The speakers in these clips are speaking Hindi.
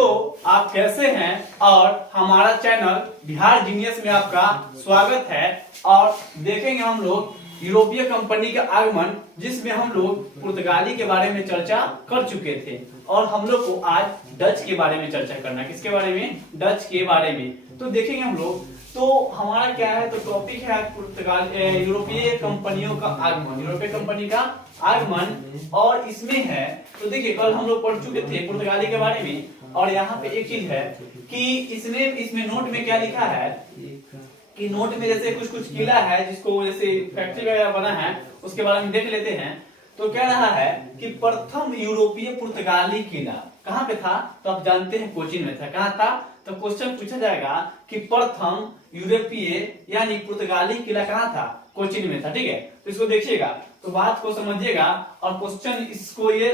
दोस्तों, आप कैसे हैं? और हमारा चैनल बिहार जीनियस में आपका स्वागत है। और देखेंगे हम लोग यूरोपीय कंपनी का आगमन, जिसमें हम लोग पुर्तगाली के बारे में चर्चा कर चुके थे। और हम लोग को आज डच के बारे में चर्चा करना है। किसके बारे में? डच के बारे में। तो देखेंगे हम लोग। तो हमारा क्या है, तो टॉपिक है पुर्तगाल यूरोपीय कंपनियों का आगमन, यूरोपीय कंपनी का आगमन। और इसमें है, तो देखिए कल हम लोग पढ़ चुके थे पुर्तगाली के बारे में। और यहाँ पे एक चीज है कि इसमें नोट में क्या लिखा है कि नोट में जैसे कुछ कुछ किला है, जिसको जैसे फैक्ट्री वगैरह बना है, उसके बारे में देख लेते हैं। तो क्या रहा है कि प्रथम यूरोपीय पुर्तगाली किला कहाँ पे था? तो आप जानते हैं कोचीन में था। कहाँ था? तो क्वेश्चन पूछा जाएगा कि प्रथम यूरोपीय यानी पुर्तगाली किला कहाँ था? कोचीन में था। ठीक है, तो इसको देखिएगा, तो बात को समझिएगा। और क्वेश्चन इसको ये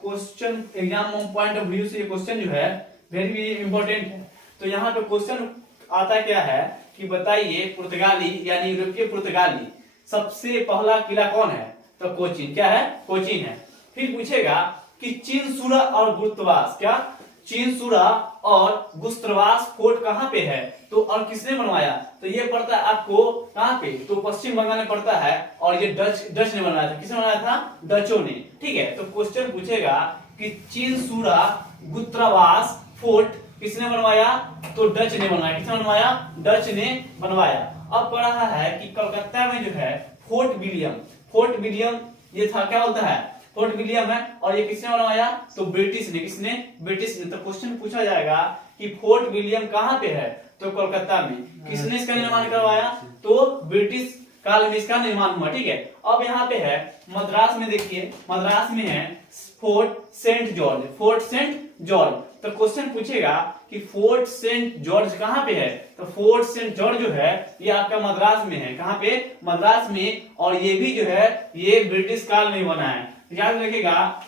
question exam point of view से ये क्वेश्चन जो है वेरी वेरी इंपॉर्टेंट है। तो यहाँ पे क्वेश्चन आता क्या है कि बताइए पुर्तगाली यानी यूरोपीय पुर्तगाली सबसे पहला किला कौन है? तो कोचीन। क्या है? कोचीन है। फिर पूछेगा कि चिनसुरा और गुस्तावास, क्या चिनसुरा और गुस्तावास फोर्ट कहाँ पे है? तो और किसने बनवाया? तो ये पड़ता है आपको कहाँ पे? तो पश्चिम बंगाल में पड़ता है। और ये डच ने बनवाया था। किसने बनवाया था? डचों ने। ठीक है, तो क्वेश्चन पूछेगा कि चिनसुरा गुस्तावास फोर्ट किसने बनवाया? तो डच ने बनवाया। किसने बनवाया? डच ने बनवाया। अब पढ़ रहा है कि कलकत्ता में जो है फोर्ट विलियम ये था। क्या बोलता है? फोर्ट विलियम है। और ये किसने बनवाया? तो ब्रिटिश ने। किसने? ब्रिटिश ने। तो क्वेश्चन पूछा जाएगा कि फोर्ट विलियम कहाँ पे है? तो कोलकाता में। किसने इसका निर्माण करवाया? तो ब्रिटिश काल में इसका निर्माण हुआ। ठीक है, अब यहाँ पे है मद्रास में। देखिए मद्रास में है फोर्ट सेंट जॉर्ज। तो क्वेश्चन पूछेगा कि फोर्ट सेंट जॉर्ज कहाँ पे है? तो फोर्ट सेंट जॉर्ज जो है ये आपका मद्रास में है। कहाँ पे? मद्रास में। और ये भी जो है ये ब्रिटिश काल में बना है। याद रखिएगा,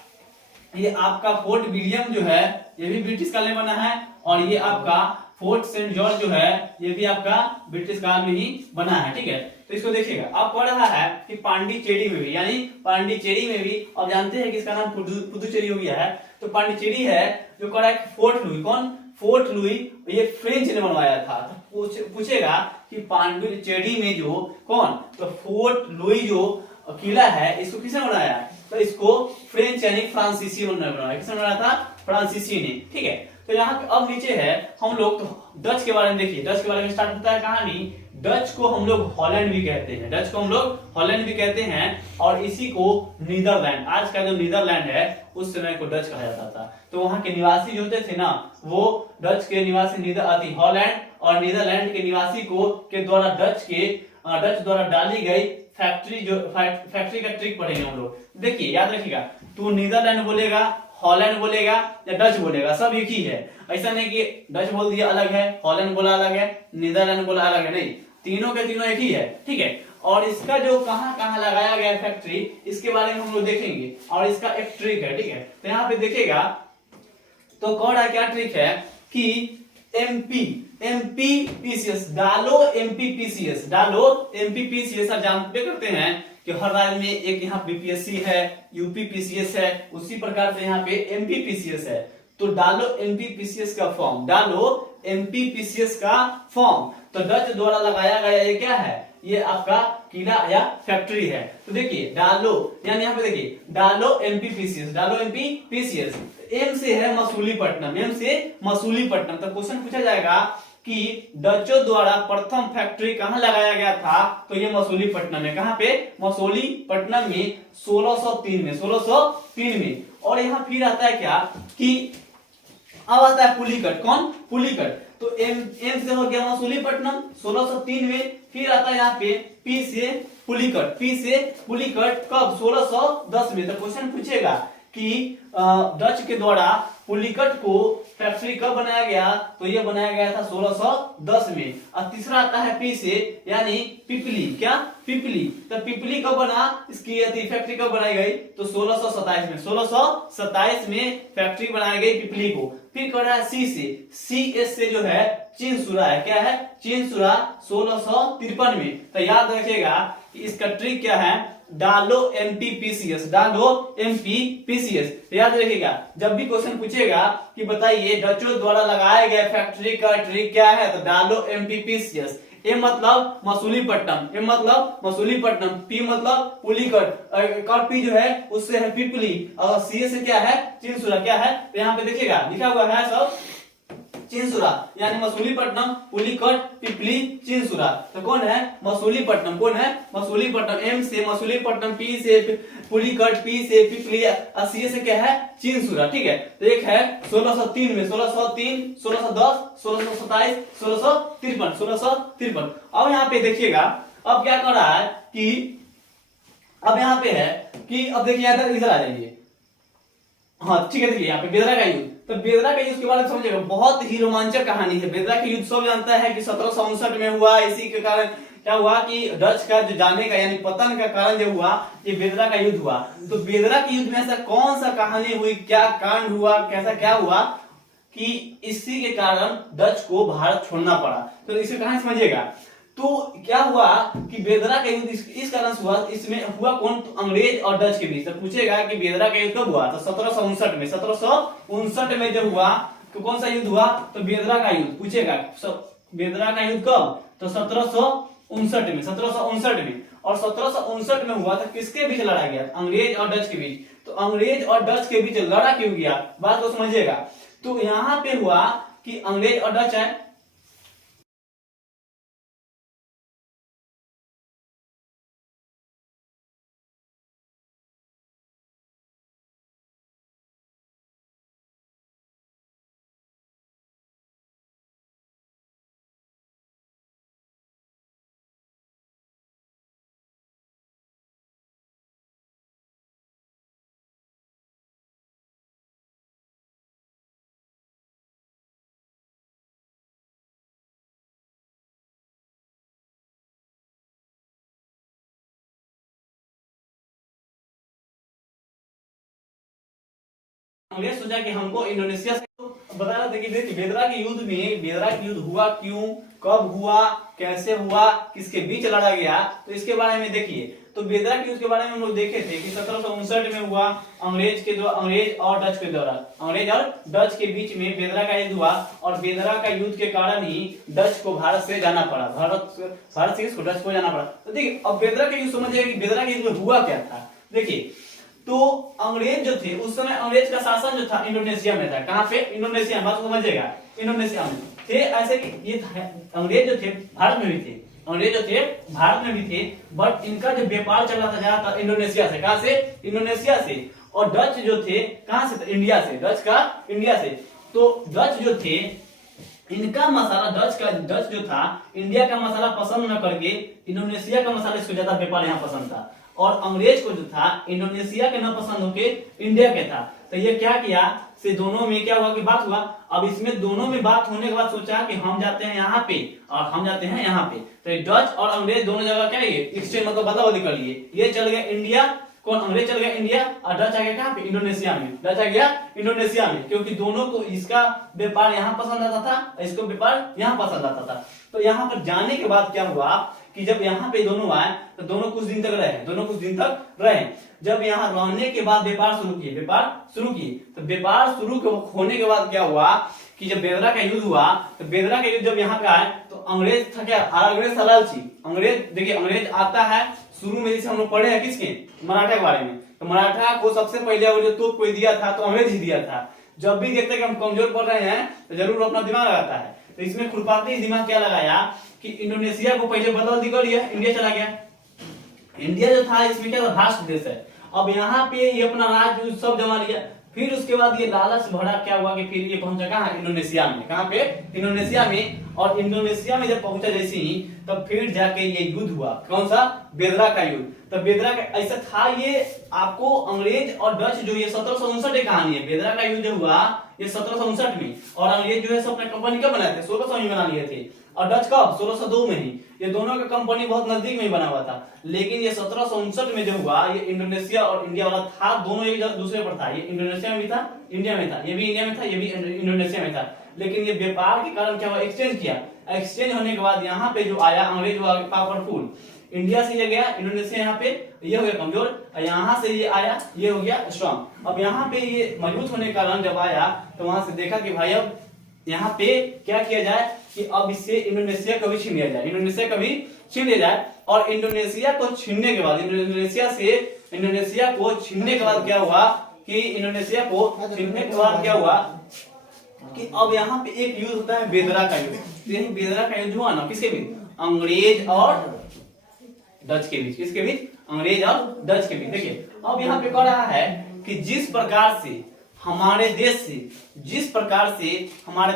ये आपका फोर्ट विलियम जो है ये भी ब्रिटिश काल में बना है। और ये आपका फोर्ट सेंट जॉर्ज जो है ये भी आपका ब्रिटिश काल में ही बना है। ठीक है, तो इसको देखिएगा। अब पढ़ रहा है कि पांडिचेरी में भी, यानी पांडिचेरी में भी अब जानते हैं कि इसका नाम पुदुचेरी हो गया है। तो पांडिचेरी है जो कह रहा है फोर्ट लुई। कौन? फोर्ट लुई ये फ्रेंच ने बनवाया था। तो पूछेगा कि पांडिचेरी में जो कौन? तो फोर्ट लुई जो किला है इसको किसने बनाया? तो इसको फ्रेंच यानी फ्रांसीसी ने बनाया। किसने बनाया था? फ्रांसीसी ने। ठीक है, तो यहाँ पे अब नीचे है हम लोग तो डच के बारे में देखिए। डच के बारे में स्टार्ट होता है कहानी। डच को हम लोग हॉलैंड भी कहते हैं। डच को हम लोग हॉलैंड भी कहते हैं। और इसी को नीदरलैंड, आज का जो नीदरलैंड है उस समय को डच कहा जाता था। तो वहां के निवासी जो होते थे ना, वो डच के निवासी हॉलैंड और नीदरलैंड के निवासी को के द्वारा डच द्वारा डाली गई फैक्ट्री का ट्रिक पढ़ेंगे हम लोग। देखिए याद रखिएगा, तू नीदरलैंड बोलेगा, हॉलैंड बोलेगा या डच बोलेगा, सब एक ही है। ऐसा नहीं कि डच बोल दिया अलग है, हॉलैंड बोला अलग है, नीदरलैंड बोला अलग है, नहीं, तीनों के तीनों एक ही है। ठीक है, और इसका जो कहाँ लगाया गया फैक्ट्री, इसके बारे में हम लोग देखेंगे। और इसका एक ट्रिक है। ठीक है, तो यहाँ पे देखिएगा तो कौन है, क्या ट्रिक है कि एमपीपीसीएस डालो। एमपीपीसीएस आप जानते करते हैं कि हर राज्य में एक यहाँ बीपीएससी है, यूपीपीसीएस है, उसी प्रकार से यहाँ पे एमपीपीसीएस है। तो डालो एमपीपीसीएस का फॉर्म, डालो एमपीपीसीएस का फॉर्म। तो डच द्वारा लगाया गया ये क्या है? ये आपका किला या फैक्ट्री है। तो देखिए डालो यानी यहाँ पे देखिए डालो एमपीपीसीएस। एम से है मसूलीपट्टनम। तो क्वेश्चन पूछा जाएगा कि डचों द्वारा प्रथम फैक्ट्री कहाँ लगाया गया था? तो ये मसूलीपट्टनम में। कहाँ पे? मसूलीपट्टनम में 1603 में। और यहाँ फिर आता है क्या कि अब आता है पुलिकट। कौन? पुलिकट। तो एम से हो गया मसूलीपट्टनम 1603 में। फिर आता है यहाँ पे पी से पुलिकट कब? 1610 में। तो क्वेश्चन पूछेगा कि डच के द्वारा पुलिकट को फैक्ट्री कब बनाया गया? तो ये बनाया गया था 1610 में। और तीसरा आता है पी से यानी पिपली। क्या? पिपली। तो पिपली कब बना? इसकी फैक्ट्री कब बनाई गई? तो 1627 में फैक्ट्री बनाई गई पिपली को। फिर कर रहा है सी से जो है चिनसुरा है। क्या है? चिनसुरा 1653 में। तो याद रखिएगा कि इसका ट्रिक क्या है डालो एमपीपीसीएस, डालो एमपीपीसीएस। याद रखिएगा जब भी क्वेश्चन पूछेगा कि बताइए डचों द्वारा लगाए गए फैक्ट्री का ट्रिक क्या है, तो डालो एमपीपीसीएस। ए मतलब मसूलीपट्टनम, ए मतलब मसूलीपट्टनम, पी मतलब पुलिकट, और पी जो है उससे है पिपली, और सी से क्या है चिंसुरा, क्या है तो यहाँ पे देखिएगा लिखा हुआ है सब चिंसुरा, यानी मसूलीपट्टनम, पुलिकट, पिपली, चिंसुरा। तो कौन है मसूलीपट्टनम, कौन है मसूलीपट्टनम, एम से मसूलीपट्टनम, पी से पुलिकट, पी से पिपली, और सी से क्या है चिंसुरा। ठीक है, तो एक है 1603 में 1603, 1610, 1627, 1653, 1653। अब यहाँ पे देखिएगा अब क्या कर रहा है कि अब यहाँ पे है कि अब देखिए इधर आ जाइए। हाँ ठीक है, देखिए यहाँ पे बेदरा का युद्ध, तो बेदरा का युद्ध के बारे में समझिएगा, बहुत ही रोमांचक कहानी है। बेदरा का युद्ध सब जानता है कि 1759 में हुआ। इसी के कारण क्या हुआ कि डच का जो जाने का यानी पतन का कारण जो हुआ ये बेदरा का युद्ध हुआ। तो बेदरा के युद्ध में ऐसा कौन सा कहानी हुई, क्या कांड हुआ, कैसा क्या हुआ कि इसी के कारण डच को भारत छोड़ना पड़ा, तो इसे कहानी समझिएगा। तो क्या हुआ कि बेदरा का युद्ध इस कारण से हुआ, इसमें हुआ कौन, तो अंग्रेज और डच के बीच। तो पूछेगा कि बेदरा का युद्ध कब हुआ, तो 1759 में, 1759 में जब हुआ तो कौन सा युद्ध हुआ, तो बेदरा का युद्ध। पूछेगा बेदरा का युद्ध कब, तो 1759 में, 1759 में। और 1759 में हुआ तो किसके बीच लड़ा गया, अंग्रेज और डच के बीच। तो अंग्रेज और डच के बीच लड़ा क्यों गया, बात को समझिएगा। तो यहाँ पे हुआ कि अंग्रेज और डच है, अंग्रेज सोचा कि हमको इंडोनेशिया से बता रहा था कि देखिए बेदरा के युद्ध में, बेदरा के युद्ध हुआ क्यों, कब हुआ, कैसे हुआ, किसके बीच लड़ा गया, तो इसके बारे में देखिए। तो बेदरा के युद्ध के बारे में हम लोग देखे थे कि 1759 में हुआ, अंग्रेज और डच के द्वारा, अंग्रेज और डच के बीच में बेदरा का युद्ध हुआ। और बेदरा का युद्ध के कारण ही डच को भारत से जाना पड़ा, भारत से इसको डच को जाना पड़ा। तो देखिए अब बेदरा का युद्ध समझिए कि बेदरा के युद्ध में हुआ क्या था। देखिए तो अंग्रेज जो थे उस समय, अंग्रेज का शासन जो था इंडोनेशिया में था। कहां पे, इंडोनेशिया, बात समझिएगा, इंडोनेशिया में थे। ऐसे कि ये अंग्रेज जो थे भारत में भी थे, अंग्रेज जो थे भारत में भी थे, बट इनका जो व्यापार चल रहा था ज्यादातर इंडोनेशिया से। कहां से, इंडोनेशिया से। और डच जो थे कहां से, इंडिया से, डच का इंडिया से। तो डच जो थे इनका मसाला, डच जो था इंडिया का मसाला पसंद न करके इंडोनेशिया का मसाला इसको ज्यादा व्यापार यहाँ पसंद था। और अंग्रेज को जो था इंडोनेशिया के न पसंद होके इंडिया के था। तो ये क्या किया, से दोनों में क्या हुआ कि बात हुआ। अब इसमें दोनों में बात होने के बाद सोचा कि हम जाते हैं यहाँ पे और हम जाते हैं यहाँ पे। तो डच और अंग्रेज दोनों जगह क्या ये एक्सचेंज मतलब बदला बदली कर लिए। ये चल गया इंडिया, कौन, अंग्रेज चल गया इंडिया, और डच आ गया कहाँ पे, इंडोनेशिया में। डच आ गया इंडोनेशिया में, क्योंकि दोनों को इसका व्यापार यहाँ पसंद आता था, इसको व्यापार यहाँ पसंद आता था। तो यहाँ पर जाने के बाद क्या हुआ कि जब यहाँ पे दोनों आए तो दोनों कुछ दिन तक रहे, जब यहाँ रहने के बाद व्यापार शुरू किए। तो व्यापार शुरू होने के बाद क्या हुआ कि जब बेदरा का युद्ध हुआ, तो बेदरा का युद्ध जब यहाँ पे आए तो अंग्रेज था क्या, अंग्रेज था लालची। अंग्रेज देखिए, अंग्रेज आता है शुरू में, जैसे हम लोग पढ़े हैं किसके, मराठा के बारे में। तो मराठा को सबसे पहले वो जो तोप कोई दिया था तो अंग्रेज ही दिया था। जब भी देखते हैं कि हम कमजोर पड़ रहे हैं तो जरूर अपना दिमाग लगाता है। तो इसमें खुरपाती दिमाग क्या लगाया कि इंडोनेशिया को पहले बदल दिया, इंडिया चला गया। इंडिया जो था इसमें क्या था, भास्ट देश है। अब यहाँ पे ये अपना राज्य सब जमा लिया। फिर उसके बाद ये लालच भरा क्या हुआ कि फिर ये पहुंचा कहाँ, इंडोनेशिया में। कहाँ पे, इंडोनेशिया में। और इंडोनेशिया में जब पहुंचा जैसे ही, तब फिर जाके ये युद्ध हुआ। कौन सा, बेदरा का युद्ध। तो बेदरा का ऐसा था, ये आपको अंग्रेज और डच जो ये 1759 की कहानी है। बेदरा का युद्ध हुआ ये 1759 में, और अंग्रेज जो है अपना कंपनी कब बनाए थे, 1600 में बना लिए थे। और डच कब, 1602 में ही। ये दोनों का कंपनी बहुत नजदीक में ही बना हुआ था। लेकिन ये 1759 में जो हुआ, ये इंडोनेशिया और इंडिया वाला था, दोनों एक दूसरे पर था। ये इंडोनेशिया में भी था, इंडिया में था, ये भी इंडिया में था, ये भी इंडोनेशिया में था। लेकिन ये व्यापार के कारण क्या हुआ, एक्सचेंज किया। एक्सचेंज होने के बाद यहाँ पे जो आया अंग्रेज हुआ पावरफुल, इंडिया से ये गया, इंडोनेशिया यहाँ पे ये हो गया कमजोर, और यहाँ से ये आया, ये हो गया स्ट्रॉन्ग। अब यहाँ पे ये मजबूत होने के कारण जब आया तो वहां से देखा कि भाई अब यहाँ पे क्या किया जाए कि अब इससे इंडोनेशिया को भी छीन लिया जाए, इंडोनेशिया को भी छीन लिया जाए। और इंडोनेशिया को छीनने के बाद, इंडोनेशिया को छीनने के बाद क्या हुआ कि इंडोनेशिया को छीनने के बाद क्या हुआ कि अब यहाँ पे एक युद्ध होता है बेदरा का युद्ध। यही बेदरा का युद्ध हुआ ना किसके बीच, अंग्रेज और डच के बीच। किसके बीच, अंग्रेज और डच के बीच। देखिए अब यहाँ पे कह रहा है कि जिस प्रकार से हमारे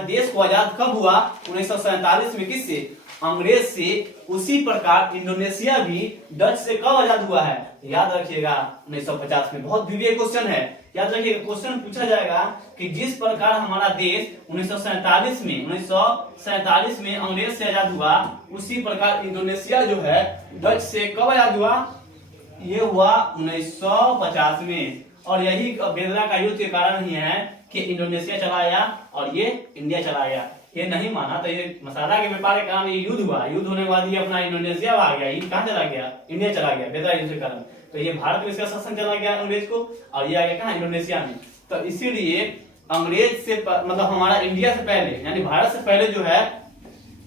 देश को आजाद कब हुआ, 1947 में, किससे, अंग्रेज से, उसी प्रकार इंडोनेशिया भी डच से कब आजाद हुआ है, याद रखिएगा 1950 में। बहुत विवेक क्वेश्चन है, याद रखिएगा। क्वेश्चन पूछा जाएगा कि जिस प्रकार हमारा देश 1947 में अंग्रेज से आजाद हुआ, उसी प्रकार इंडोनेशिया जो है डच से कब आजाद हुआ, ये हुआ 1950 में। और यही बेदरा का युद्ध के कारण ही है कि इंडोनेशिया चला आया और ये इंडिया चला गया। ये नहीं माना तो ये मसाला के व्यापार के कारण ये युद्ध हुआ, युद्ध होने के बाद ये अपना इंडोनेशिया आ गया, ये कहाँ चला गया, इंडिया चला गया बेदरा युद्ध के कारण। तो ये भारत में इसका शासन चला गया अंग्रेज को, और ये आ गया कहाँ, इंडोनेशिया में। तो इसीलिए अंग्रेज से मतलब हमारा इंडिया से पहले यानी भारत से पहले जो है,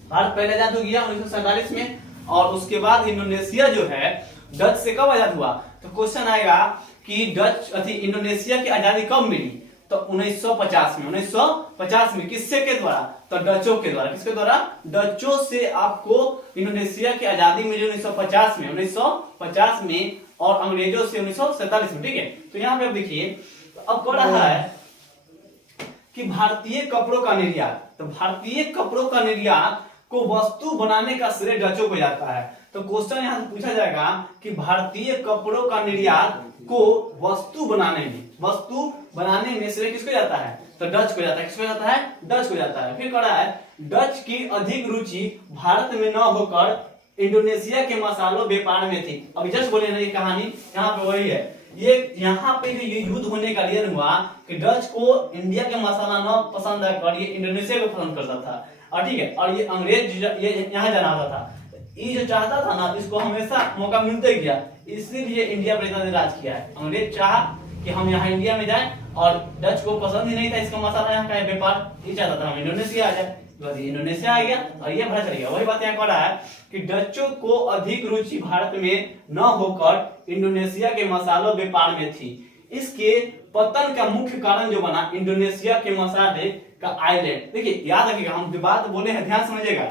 भारत पहले आजाद हो गया 1947 में, और उसके बाद इंडोनेशिया जो है डच से कब आजाद हुआ। तो क्वेश्चन आएगा कि इंडोनेशिया की आजादी कब मिली, तो 1950 में। 1950 में किससे के द्वारा, तो डचों के द्वारा। किसके द्वारा, डचों से आपको इंडोनेशिया की आजादी मिली 1950 में, 1950 में, और अंग्रेजों से 1947 में। ठीक है, तो यहाँ पे अब देखिए अब कह रहा है कि भारतीय कपड़ों का निर्यात, तो भारतीय कपड़ों का निर्यात को वस्तु बनाने का श्रेय डचों को जाता है। तो क्वेश्चन यहाँ से पूछा जाएगा कि भारतीय कपड़ों का निर्यात को वस्तु बनाने में श्रेय किसको जाता है, तो डच को जाता है। किसको जाता है, डच को जाता है। फिर कह रहा है डच की अधिक रुचि भारत में न होकर इंडोनेशिया के मसालों व्यापार में थी। अभी जस्ट बोले ना ये कहानी, यहाँ पे वही है। ये यहाँ पे जो ये युद्ध होने का रीजन हुआ कि डच को इंडिया के मसाला न पसंद आकर ये इंडोनेशिया को पसंद करता था, और ठीक है, और ये अंग्रेज ये यहाँ जाना होता था। ये जो चाहता था ना, इसको हमेशा मौका मिलते गया, इसीलिए इंडिया पर इतना राज किया है। अंग्रेज चाहा कि हम यहाँ इंडिया में जाएं, और डच को पसंद ही नहीं था इसका मसाला, यहाँ का व्यापार, ये चाहता था हम इंडोनेशिया आ जाए। तो इंडोनेशिया आ गया और ये भारत चला गया। वही बात यहाँ कह रहा है कि डचों को अधिक रुचि भारत में न होकर इंडोनेशिया के मसालों व्यापार में थी। इसके पतन का मुख्य कारण जो बना इंडोनेशिया के मसाले का आइलैंड। देखिए याद रखिएगा, हम बात बोले हैं, ध्यान समझिएगा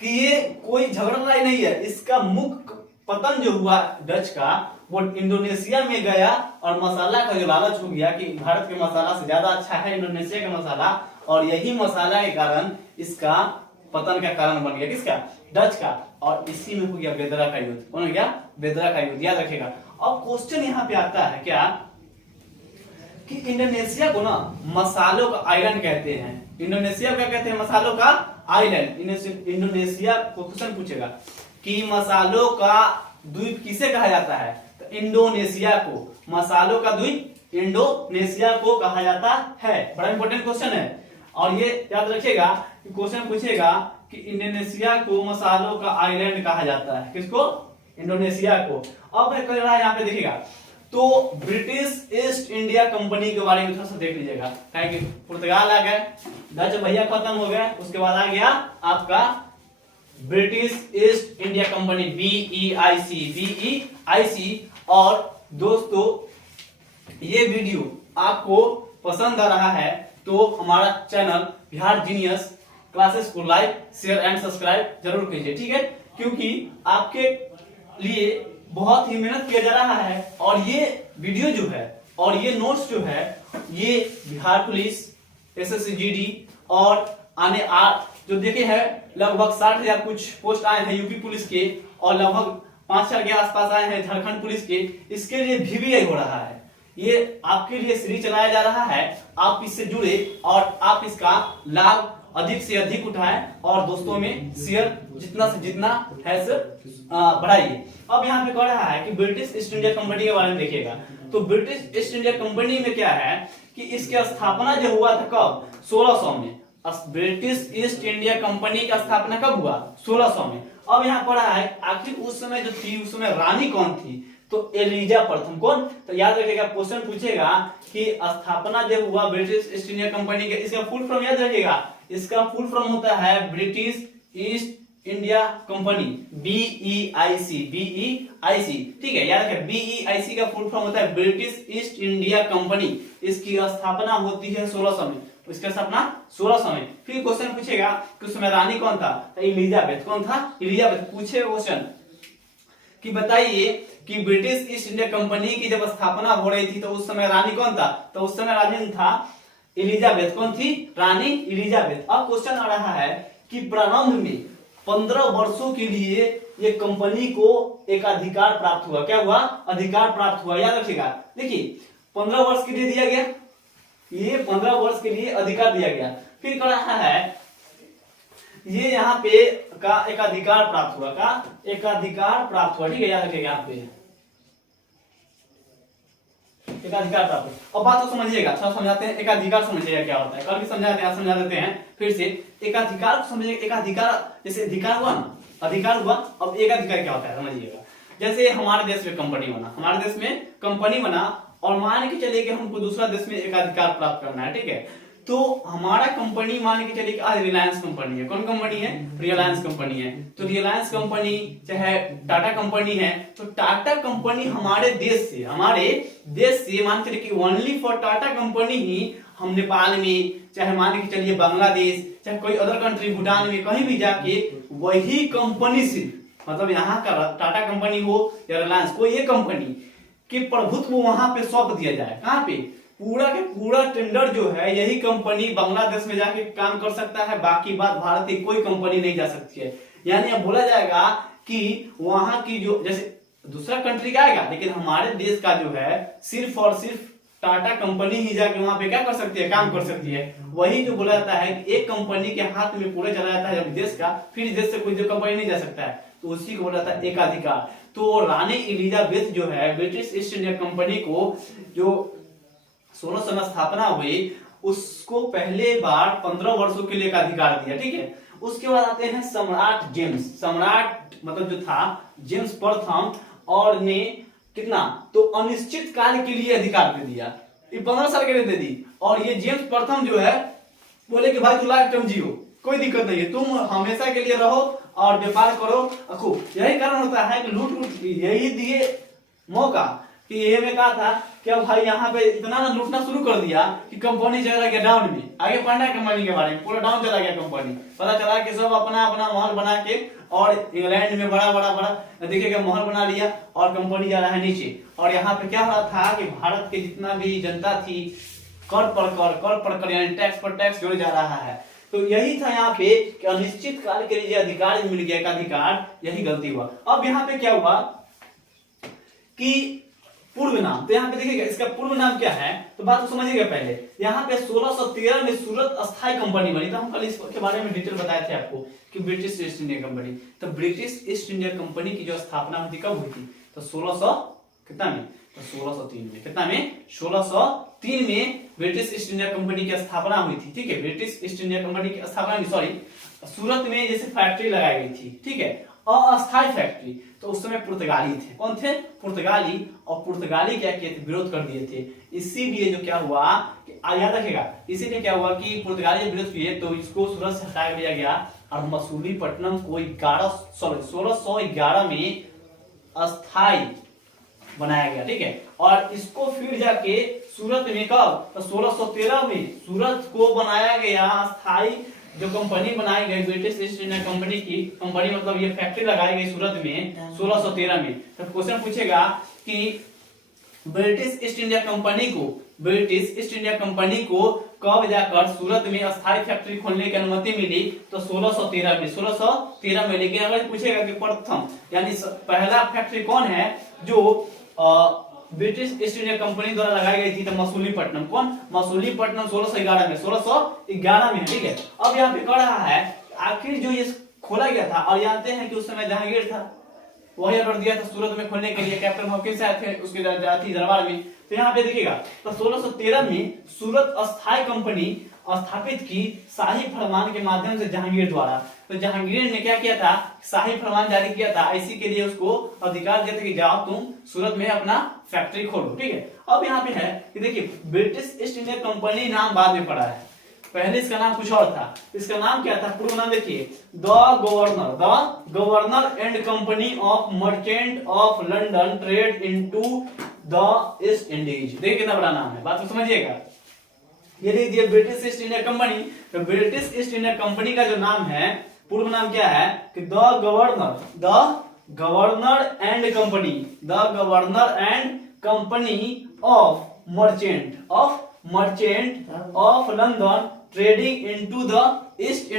कि ये कोई झगड़ा लड़ाई नहीं है। इसका मुख्य पतन जो हुआ डच का, वो इंडोनेशिया में गया, और मसाला का जो लालच हो गया कि भारत के मसाला से ज्यादा अच्छा है इंडोनेशिया का मसाला, और यही मसाला के कारण इसका पतन का कारण बन गया, किसका, डच का। और इसी में हो गया बेदरा का युद्ध। कौन हो गया, बेदरा का युद्ध, याद रखिएगा। अब क्वेश्चन यहाँ पे आता है क्या कि इंडोनेशिया को ना मसालों का आइलैंड कहते हैं। इंडोनेशिया को क्या कहते हैं, मसालों का आइलैंड। इंडोनेशिया को क्वेश्चन पूछेगा कि मसालों का द्वीप किसे कहा जाता है, तो इंडोनेशिया को, मसालों का द्वीप इंडोनेशिया को कहा जाता है। बड़ा इंपॉर्टेंट क्वेश्चन है, और ये याद रखिएगा कि क्वेश्चन पूछेगा कि इंडोनेशिया को मसालों का आइलैंड कहा जाता है, किसको, इंडोनेशिया को। अब मैं कह रहा है यहाँ पे देखिएगा, तो ब्रिटिश ईस्ट इंडिया कंपनी के बारे में थोड़ा सा देख लीजिएगा। कि पुर्तगाल आ गए, डच भैया खत्म हो गए, उसके बाद आ गया आपका British east India company, BEIC। और दोस्तों ये वीडियो आपको पसंद आ रहा है तो हमारा चैनल बिहार जीनियस क्लासेस को लाइक, शेयर एंड सब्सक्राइब जरूर कीजिए, ठीक है, क्योंकि आपके लिए बहुत ही मेहनत किया जा रहा है। और ये वीडियो जो है और ये नोट्स जो है, ये बिहार पुलिस, SSC GD और आने जो देखे हैं लगभग 60,000 कुछ पोस्ट आए हैं यूपी पुलिस के, और लगभग 5,000 के आसपास आए हैं झारखंड पुलिस के। इसके लिए VVI हो रहा है, ये आपके लिए सीरीज चलाया जा रहा है। आप इससे जुड़े और आप इसका लाभ अधिक से अधिक उठाएं, और दोस्तों में शेयर जितना से जितना है सर बढ़ाइए। अब यहाँ पे कह रहा है कि ब्रिटिश ईस्ट इंडिया कंपनी के बारे में देखिएगा। तो ब्रिटिश ईस्ट इंडिया कंपनी में क्या है कि इसकी स्थापना जो हुआ था कब, 1600 में। ब्रिटिश ईस्ट इंडिया कंपनी की स्थापना कब हुआ? 1600 में। अब यहाँ पढ़ा है आखिर उस समय जो थी उस समय रानी कौन थी? तो एलिजा प्रथम। कौन? तो याद रखिएगा, क्वेश्चन पूछेगा कि स्थापना जब हुआ ब्रिटिश ईस्ट इंडिया कंपनी के, इसका फुल फॉर्म याद रखिएगा, इसका फुल फॉर्म होता है British east India company, BEIC, BEIC, ठीक है, याद रखिए BEIC का फुल फॉर्म होता है ब्रिटिश ईस्ट इंडिया कंपनी। इसकी स्थापना होती है 1600 में, इसका स्थापना 1600 में। फिर क्वेश्चन पूछेगा कि उस समय रानी कौन था? एलिजाबेथ। कौन था? एलिजाबेथ। पूछे क्वेश्चन कि बताइए कि ब्रिटिश ईस्ट इंडिया कंपनी की जब स्थापना हो रही थी तो उस समय रानी कौन था? तो उस समय रानी था एलिजाबेथ। कौन थी? रानी एलिजाबेथ। अब क्वेश्चन आ रहा है कि प्रारंभ में 15 वर्षों के लिए ये कंपनी को एक अधिकार प्राप्त हुआ। क्या हुआ? अधिकार प्राप्त हुआ। याद रखिएगा, देखिए 15 वर्ष के लिए दिया गया, ये 15 वर्ष के लिए अधिकार दिया गया। फिर कह रहा है ये यहाँ पे का एक अधिकार प्राप्त हुआ, का एक अधिकार प्राप्त हुआ, ठीक है, याद रखिएगा यहाँ पे एक अधिकार प्राप्त हुआ। अब बात को समझिएगा, थोड़ा समझाते हैं। एक अधिकार समझिएगा क्या होता है, कल भी समझाते हैं, समझा देते हैं फिर से। एक अधिकार को समझिएगा, एक अधिकार जैसे अधिकार हुआ ना, अधिकार हुआ। अब एक अधिकार क्या होता है समझिएगा, जैसे हमारे देश में कंपनी बना, हमारे देश में कंपनी बना और मान के चलिए कि हमको दूसरा देश में एक अधिकार प्राप्त करना है, ठीक है। तो हमारा कंपनी मान के चलिए कि आज रिलायंस कंपनी है। कौन कंपनी है? रिलायंस कंपनी है। तो रिलायंस कंपनी चाहे टाटा कंपनी है, तो टाटा कंपनी हमारे देश से मान के चलिए कि ओनली फॉर टाटा कंपनी ही हम नेपाल में, चाहे मान के चलिए बांग्लादेश, चाहे कोई अदर कंट्री भूटान में कहीं भी जाके वही कंपनी से, मतलब यहाँ का टाटा कंपनी हो या रिलायंस, कोई ये कंपनी के प्रभुत्व वहां पे सौंप दिया जाए। कहाँ पे? पूरा के पूरा टेंडर जो है यही कंपनी बांग्लादेश में जाके काम कर सकता है, बाकी बात भारत की कोई कंपनी नहीं जा सकती है। यानी अब बोला जाएगा कि वहां की जो, जैसे दूसरा कंट्री का आएगा, लेकिन हमारे देश का जो है सिर्फ और सिर्फ टाटा कंपनी ही जाके वहां पे क्या कर सकती है? काम कर सकती है। वही जो बोला जाता है कि एक कंपनी के हाथ में पूरा चला जाता है जब देश का, फिर देश से कोई जो कंपनी नहीं जा सकता है, तो उसी को बोला जाता है एकाधिकार। तो रानी एलिजाबेथ जो है ब्रिटिश ईस्ट इंडिया कंपनी को जो 1600 में स्थापना हुई, उसको पहले बार 15 वर्षों के लिए एक अधिकार दिया, ठीक है। उसके बाद आते हैं सम्राट जेम्स। सम्राट मतलब जो था जेम्स प्रथम, और ने कितना? तो अनिश्चित काल के लिए अधिकार दे दिया, ये 15 साल के लिए दे दी। और ये जेम्स प्रथम जो है बोले कि भाई तू लाइफ टाइम जियो, कोई दिक्कत नहीं है, तुम हमेशा के लिए रहो और व्यापार करो खूब। यही कारण होता है कि लूट यही दिए मौका कि ये में कहा था कि अब भाई यहाँ पे इतना ना लूटना शुरू कर दिया कि कंपनी चला गया डाउन में। आगे पढ़ना है कंपनी के बारे में, पूरा डाउन चला गया कंपनी। पता चला कि सब अपना अपना महल बना के, और इंग्लैंड में बड़ा देखिएगा महल बना लिया और कंपनी जा रहा है नीचे। और यहाँ पे क्या हो रहा था कि भारत के जितना भी जनता थी कर पर यानी टैक्स पर टैक्स जोड़े जा रहा है। तो यही था यहाँ पे कि अनिश्चित काल के लिए अधिकार मिल गया, एक अधिकार, यही गलती हुआ। अब यहाँ पे क्या हुआ कि पूर्व नाम, तो यहाँ पे देखिएगा इसका पूर्व नाम क्या है, तो बात को समझिएगा पहले। यहाँ पे 1613 में सूरत अस्थाई कंपनी बनी, तो हम कल इसके बारे में डिटेल बताए थे आपको कि ब्रिटिश ईस्ट इंडिया कंपनी। तो ब्रिटिश ईस्ट इंडिया कंपनी की जो स्थापना हुई थी कब हुई थी? तो 1600 कितना में? तो 1603 में। कितना में? 1603 में ब्रिटिश ईस्ट इंडिया कंपनी की स्थापना हुई थी, ठीक है। ब्रिटिश ईस्ट इंडिया कंपनी की स्थापना, सॉरी, सूरत में जैसे फैक्ट्री लगाई गई थी, ठीक है, अस्थायी फैक्ट्री। तो उस समय पुर्तगाली थे। कौन थे? पुर्तगाली। और पुर्तगाली क्या किए थे? विरोध कर दिए थे। इसीलिए जो क्या हुआ कि याद रखेगा, इसीलिए क्या हुआ कि पुर्तगाली विरोध किए तो इसको सूरत से हटा दिया गया और मसूलीपट्टनम को 1611 में अस्थायी बनाया गया, ठीक है। और इसको फिर जाके सूरत में कब? तो 1613 में सूरत को बनाया गया अस्थायी। जो कंपनी बनाई गई ब्रिटिश ईस्ट इंडिया कंपनी की, कंपनी मतलब ये फैक्ट्री लगाई गई सूरत में 1613 में। तो क्वेश्चन पूछेगा कि ब्रिटिश ईस्ट इंडिया कंपनी को कब जाकर सूरत में अस्थायी फैक्ट्री खोलने की अनुमति मिली? तो 1613 में, 1613 में। लेकिन अगर पूछेगा कि प्रथम यानी पहला फैक्ट्री कौन है जो ब्रिटिश ईस्ट इंडिया कंपनी द्वारा लगाई गई थी, तो मसूलीपट्टनम। कौन? मसूलीपट्टनम 1611 में, 1611 में, ठीक है। अब यहाँ पे कह रहा है आखिर जो ये खोला गया था, और जानते हैं कि उस समय जहांगीर था, वही ऑर्डर दिया था सूरत में खोलने के लिए, कैप्टन हॉकिंस आए थे उसके दरबार में। तो यहाँ पे देखिएगा तो 1613 में सूरत अस्थाई कंपनी स्थापित की शाही फरमान के माध्यम से जहांगीर द्वारा। तो जहांगीर ने क्या किया था, शाही फरमान जारी किया था, इसी के लिए उसको अधिकार दिया था कि जाओ तुम सूरत में अपना फैक्ट्री खोलो। ठीक है, अब यहाँ पे है कि देखिए ब्रिटिश ईस्ट इंडिया कंपनी नाम बाद में पड़ा है, पहले इसका नाम कुछ और था। इसका नाम क्या था, पूरा नाम देखिए, the governor and company of merchant of London trade into the east Indies. देखिए कितना बड़ा नाम है, बात को समझिएगा। ये लीजिए ब्रिटिश ईस्ट इंडिया कंपनी, तो ब्रिटिश ईस्ट इंडिया कंपनी का जो नाम है, पूर्व नाम क्या है कि the governor and company of merchant of London trading into the east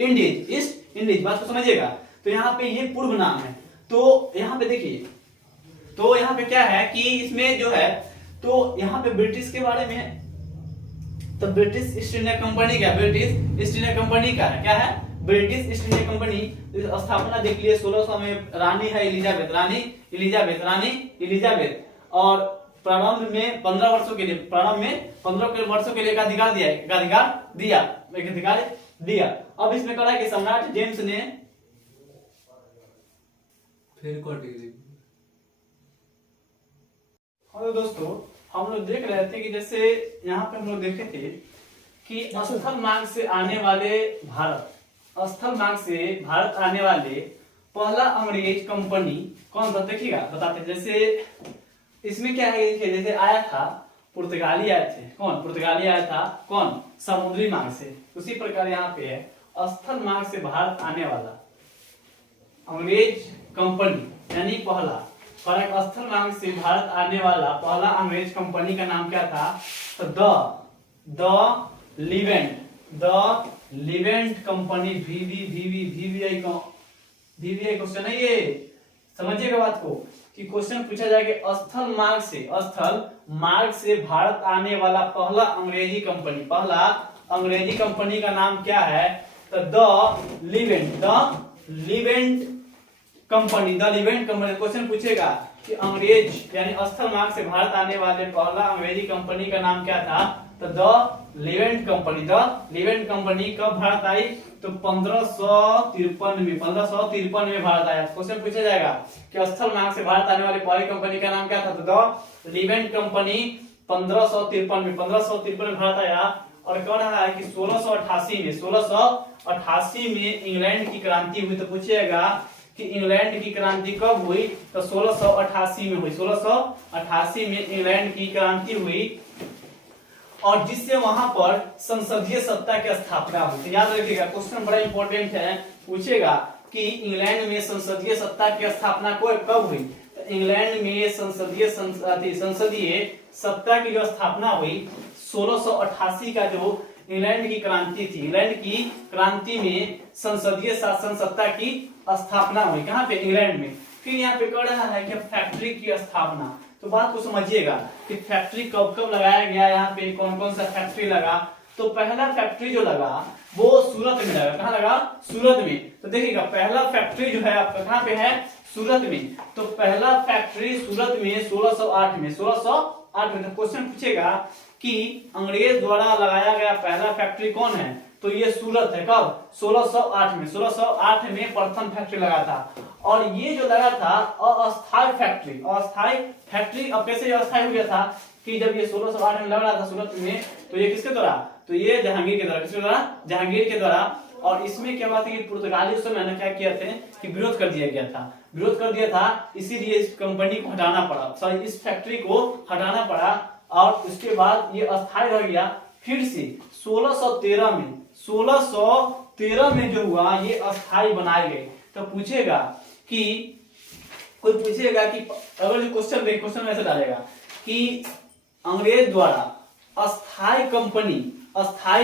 Indies. बात को समझिएगा। तो यहाँ पे ये पूर्व नाम है। तो यहाँ पे देखिए, तो यहाँ पे क्या है कि इसमें जो है, तो यहाँ पे ब्रिटिश के बारे में, तो ब्रिटिश ईस्ट इंडिया कंपनी का, ब्रिटिश ईस्ट इंडिया कंपनी का है, क्या है, ब्रिटिश ईस्ट इंडिया कंपनी स्थापना देख लिए 1600 में। रानी है इलिजाबेथ, और प्रारंभ में 15 वर्षों के लिए अधिकार दिया। अब इसमें कहा कि सम्राट जेम्स ने फिर हेलो दोस्तों, हम लोग देख रहे थे कि जैसे यहाँ पे हम लोग देखे थे कि स्थल मार्ग से आने वाले पहला अंग्रेज कंपनी कौन सा, देखिएगा बताते। जैसे इसमें क्या है, जैसे आया था पुर्तगाली आए थे, पुर्तगाली आया था समुद्री मार्ग से। उसी प्रकार यहाँ पे है स्थल मार्ग से भारत आने वाला अंग्रेज कंपनी, यानी पहला स्थल मार्ग से भारत आने वाला पहला अंग्रेज कंपनी का नाम क्या था, तो the Leivand company. VVI question है ये, समझिएगा बात को कि क्वेश्चन पूछा जाए कि स्थल मार्ग से भारत आने वाला पहला अंग्रेजी कंपनी का नाम क्या है, तो द लिवेंट कंपनी। क्वेश्चन पूछेगा कि अंग्रेज यानी स्थल मार्ग से भारत आने वाले पहला अंग्रेजी कंपनी का नाम क्या था, तो द लिवेंट कंपनी कब भारत आई, तो 1553 में भारत आया। क्वेश्चन पूछा जाएगा कि स्थल मार्ग से भारत आने वाली पहली कंपनी का नाम क्या था, तो द लिवेंट कंपनी 1553 में भारत आया। और कह रहा है कि 1688 में इंग्लैंड की क्रांति हुई। तो पूछिएगा कि इंग्लैंड की क्रांति कब हुई, तो 1688 में हुई। 1688 में इंग्लैंड की क्रांति हुई, और जिससे वहां पर संसदीय सत्ता की स्थापना हुई। तो याद रखिएगा, क्वेश्चन बड़ा इंपॉर्टेंट है, पूछेगा कि इंग्लैंड में संसदीय सत्ता की स्थापना कब हुई। तो इंग्लैंड में संसदीय सत्ता की जो स्थापना हुई 1688 का जो इंग्लैंड की क्रांति थी, इंग्लैंड की क्रांति में संसदीय शासन सत्ता की स्थापना हुई। कहाँ पे, इंग्लैंड में। फिर यहाँ पे कह रहा है कि फैक्ट्री की स्थापना। तो बात को समझिएगा कि फैक्ट्री कब कब लगाया गया, यहाँ पे कौन कौन सा फैक्ट्री लगा। तो पहला फैक्ट्री जो लगा वो सूरत में लगा। कहाँ लगा, सूरत में। तो देखिएगा पहला फैक्ट्री जो है आपका कहाँ पे है, सूरत में। तो पहला फैक्ट्री सूरत में 1608 में। तो क्वेश्चन पूछेगा कि अंग्रेज द्वारा लगाया गया पहला फैक्ट्री कौन है, तो ये सूरत है। कब, 1608 में। 1608 में प्रथम फैक्ट्री लगा था। और ये जो लगा था अस्थायी फैक्ट्री। अब कैसे अस्थायी हो गया था कि जब ये 1608 में लग रहा था सूरत में, तो ये किसके द्वारा, तो ये जहांगीर के द्वारा। किसके द्वारा, जहांगीर के द्वारा। और इसमें क्या बात है कि पुर्तगाली उस समय क्या किया थे कि विरोध कर दिया था, इसीलिए इस कंपनी को हटाना पड़ा, सॉरी इस फैक्ट्री को हटाना पड़ा। और उसके बाद ये अस्थायी रह गया। फिर से 1613 में जो हुआ ये अस्थायी बनाए गए। तो पूछेगा कि अगर क्वेश्चन ऐसे डालेगा कि अंग्रेज द्वारा अस्थायी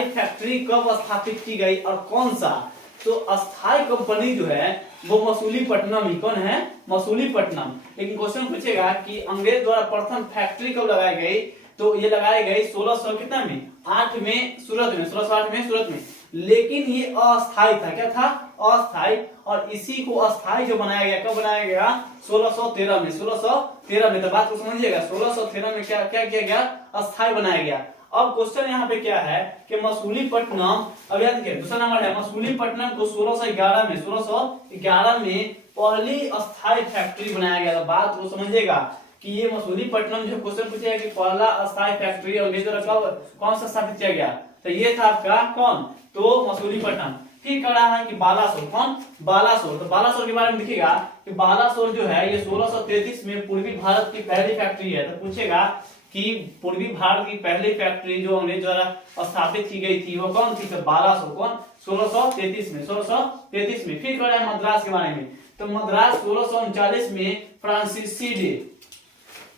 फैक्ट्री कब स्थापित की गई और कौन सा। तो अस्थायी कंपनी जो है वो मसूलीपट्टनम ही, कौन है, मसूलीपट्टनम। लेकिन क्वेश्चन पूछेगा कि अंग्रेज द्वारा प्रथम फैक्ट्री कब लगाई गई, तो ये लगाई गई 1600 कितना में, 8 में सूरत में, 1608 में सूरत में। लेकिन ये अस्थायी था। क्या था? अस्थायी। और इसी को अस्थायी जो बनाया गया, कब बनाया गया? 1613 में। 1613 में। तो बात को समझिएगा, 1613 में क्या क्या किया गया? अस्थायी बनाया गया। अब क्वेश्चन यहाँ पे क्या है कि मसूलीपट्टनम, अब याद रखिए दूसरा नंबर है मसूलीपट्टनम को 1611 में पहली अस्थायी फैक्ट्री बनाया गया था। बात को समझिएगा कि ये मसूलीपट्टनम जो क्वेश्चन पूछेगा कि पहला अस्थायी फैक्ट्री अंग्रेजों द्वारा कौन सा स्थापित किया गया, तो ये था आपका कौन? तो मसूलीपट्टनम। फिर कह रहा है कि बालासोर, कौन? बालासोर। तो बालासोर के बारे में देखिएगा कि बालासोर जो है ये 1633 में पूर्वी भारत की पहली फैक्ट्री है। तो पूछेगा कि पूर्वी भारत की पहली फैक्ट्री जो अंग्रेज द्वारा स्थापित की गई थी वो कौन थी? तो बालासोर। कौन? 1633 में। 1633 में। फिर कह रहा है मद्रास के बारे में, तो मद्रास 1639 में फ्रांसीसी डे।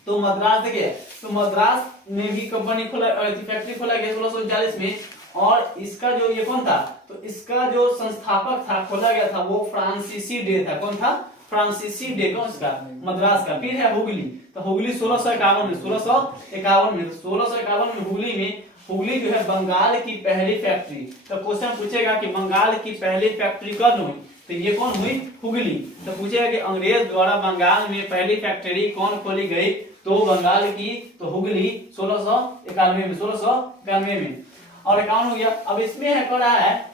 तो मद्रास देखिए, तो मद्रास में भी कंपनी खोला, फैक्ट्री खोला गया 1639 में। और इसका जो ये कौन था? तो इसका जो संस्थापक था, खोला गया था, वो फ्रांसीसी डे था। कौन था? फ्रांसीसी डे। कौन इसका? मद्रास का। फिर है हुगली, तो हुगली 1651 में। 1651 में। 1651 में हुगली में, हुगली जो है बंगाल की पहली फैक्ट्री। तो क्वेश्चन पूछेगा कि बंगाल की पहली फैक्ट्री कब हुई, तो ये कौन हुई? हुगली। तो पूछेगा कि अंग्रेज द्वारा बंगाल में पहली फैक्ट्री कौन खोली गई, तो बंगाल की, तो हुगली 1691 में। 1691 में। और 51 हो गया। अब इसमें है करा है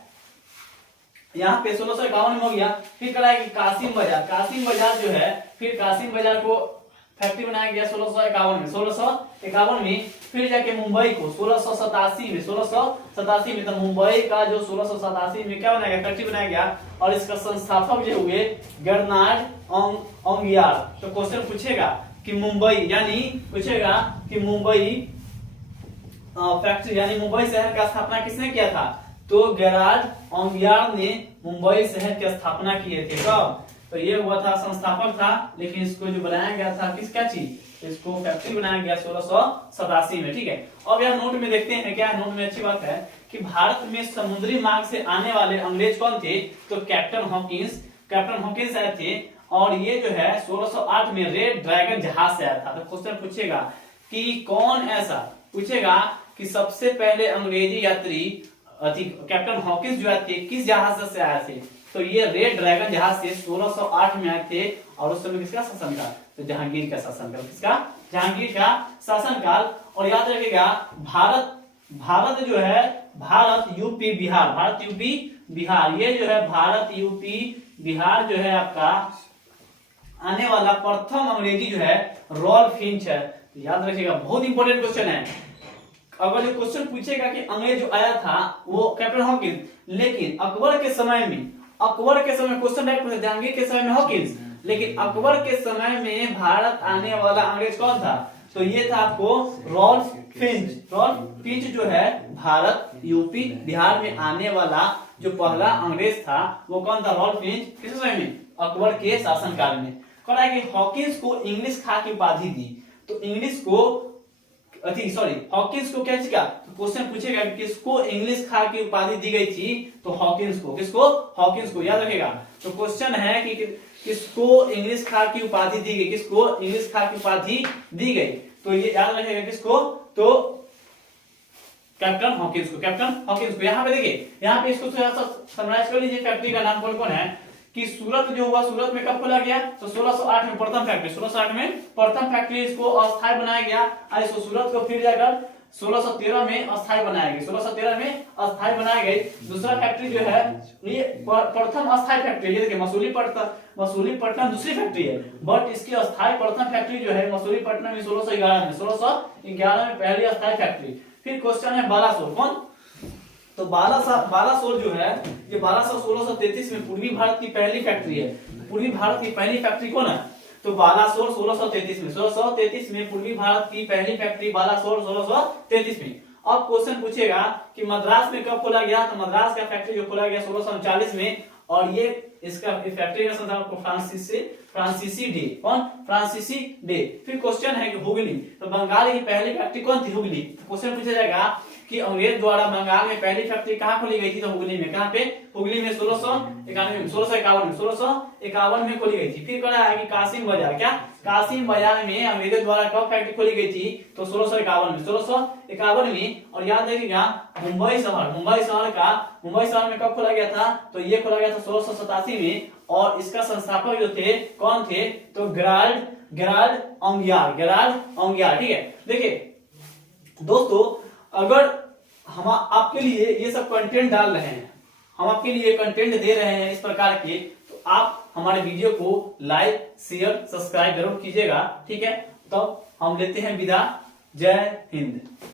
यहाँ पे 1651 में हो गया। फिर करा है कि कासिम बाजार, कासिम बाजार जो है, फिर कासिम बाजार को फैक्ट्री बनाया गया 1651 में। 1651 में। फिर जाके मुंबई को 1687 में। 1687 में। तो मुंबई का जो 1687 में क्या बनाया गया? फैक्ट्री बनाया गया। और इसका संस्थापक जो हुए बर्नार्ड ओंगियार। तो क्वेश्चन पूछेगा कि मुंबई, यानी पूछेगा कि मुंबई फैक्ट्री यानी मुंबई शहर का स्थापना किसने किया था? तो गेराल्ड ओंगियार ने मुंबई शहर की स्थापना किए थे। कब? तो ये हुआ था, संस्थापक था, लेकिन इसको जो बनाया गया था किस क्या चीज, इसको फैक्ट्री बनाया गया 1687 में। ठीक है। अब यार नोट में देखते हैं क्या है। नोट में अच्छी बात है कि भारत में समुद्री मार्ग से आने वाले अंग्रेज कौन थे? तो कैप्टन हॉकिंस। कैप्टन हॉकिंस आए थे। और ये जो है 1608 में रेड ड्रैगन जहाज से आया था। तो क्वेश्चन पूछेगा कि कौन ऐसा, पूछेगा कि सबसे पहले अंग्रेजी यात्री कैप्टन हॉकिंस जो थे किस जहाज से आए थे? तो ये रेड ड्रैगन जहाज से 1608 में आए थे। और उस समय किसका शासनकाल? तो जहांगीर का शासनकाल। किसका? जहांगीर का शासनकाल। और याद रखिएगा भारत जो है, भारत यूपी बिहार, भारत यूपी बिहार, ये जो है भारत यूपी बिहार जो है आपका आने वाला प्रथम अंग्रेजी जो है रॉल्फ फिंच है। याद रखिएगा, बहुत इंपॉर्टेंट क्वेश्चन है। अगर जो क्वेश्चन पूछेगा कि अंग्रेज जो आया था वो कैप्टन हॉकिंस, लेकिन अकबर के समय में, अकबर के समय क्वेश्चन डायरेक्ट, जहांगीर के समय में हॉकिंस, लेकिन अकबर के समय में भारत आने वाला अंग्रेज कौन था? तो ये था आपको रॉल्फ फिंच। रॉल्फ फिंच जो है भारत यूपी बिहार में आने वाला जो पहला अंग्रेज था वो कौन था? Ralph Finch. किस समय में? अकबर के शासनकाल में। कहा है कि हॉकिंस को इंग्लिश खा की उपाधि दी। तो इंग्लिश को हॉकिंस को क्या चीज का? तो क्वेश्चन पूछेगा कि किसको इंग्लिश खा की उपाधि दी गई थी? तो हॉकिंस को। किसको? हॉकिंस को। याद रखेगा। तो क्वेश्चन है कि किसको इंग्लिश खा की उपाधि दी गई? किसको इंग्लिश खा की उपाधि दी गई? तो ये याद रखेगा किसको? तो कैप्टन हॉकिंस को। कैप्टन हॉकिंस को। यहाँ पे देखिए, यहाँ पे इसको थोड़ा सा समराइज कर लीजिए। फैक्ट्री का नाम कौन कौन है कि सूरत जो हुआ, सूरत में कब खोला गया? तो 1608 में प्रथम फैक्ट्री। 1608 में प्रथम फैक्ट्री, इसको अस्थायी बनाया गया। और इसको सूरत को फिर जाकर 1613 में अस्थायी बनाया गया। 1613 में अस्थायी बनाया गया। दूसरा फैक्ट्री जो है ये प्रथम अस्थायी फैक्ट्री, ये देखिए मसूलीपट्टनम दूसरी फैक्ट्री है, बट इसकी अस्थायी प्रथम फैक्ट्री जो है मसूलीपट्टनम में 1611 में। 1611 में पहली अस्थायी फैक्ट्री। फिर क्वेश्चन है बालासोर। कौन? तो बालासोर जो है, ये बालासोर 1633 में पूर्वी भारत की पहली फैक्ट्री है। पूर्वी भारत की पहली फैक्ट्री कौन है? तो बालासोर 1633 में। 1633 में पूर्वी भारत की पहली फैक्ट्री बालासोर 1633 में। अब क्वेश्चन पूछेगा कि मद्रास में कब खोला गया? तो मद्रास का फैक्ट्री जो खोला गया 1639 में। और ये इसका फैक्ट्री का संस्थापक फ्रांसीसी डे। कौन? फ्रांसीसी डे। फिर क्वेश्चन है कि हुगली, तो बंगाल की पहली फैक्ट्री कौन थी? हुगली। तो क्वेश्चन पूछा जाएगा कि अंग्रेज द्वारा बंगाल में पहली फैक्ट्री कहाँ खोली गई थी, तो हुगली में। कहाँ पे? हुगली में 1691 में, 1651 में खोली गई थी। फिर कहा है कि कासिम बाजार, क्या कासिम बाजार में अंग्रेजों द्वारा कब फैक्ट्री खोली गई थी, तो 1651 में। और याद रखिएगा मुंबई शहर में कब खोला गया था, तो ये खोला गया था 1687 में। और इसका संस्थापक जो थे कौन थे, तो गेराल्ड ओंगियार। ठीक है, देखिए दोस्तों, अगर हम आपके लिए ये सब कंटेंट डाल रहे हैं, हम आपके लिए कंटेंट दे रहे हैं इस प्रकार के, तो आप हमारे वीडियो को लाइक शेयर सब्सक्राइब जरूर कीजिएगा। ठीक है, तो हम लेते हैं विदा। जय हिंद।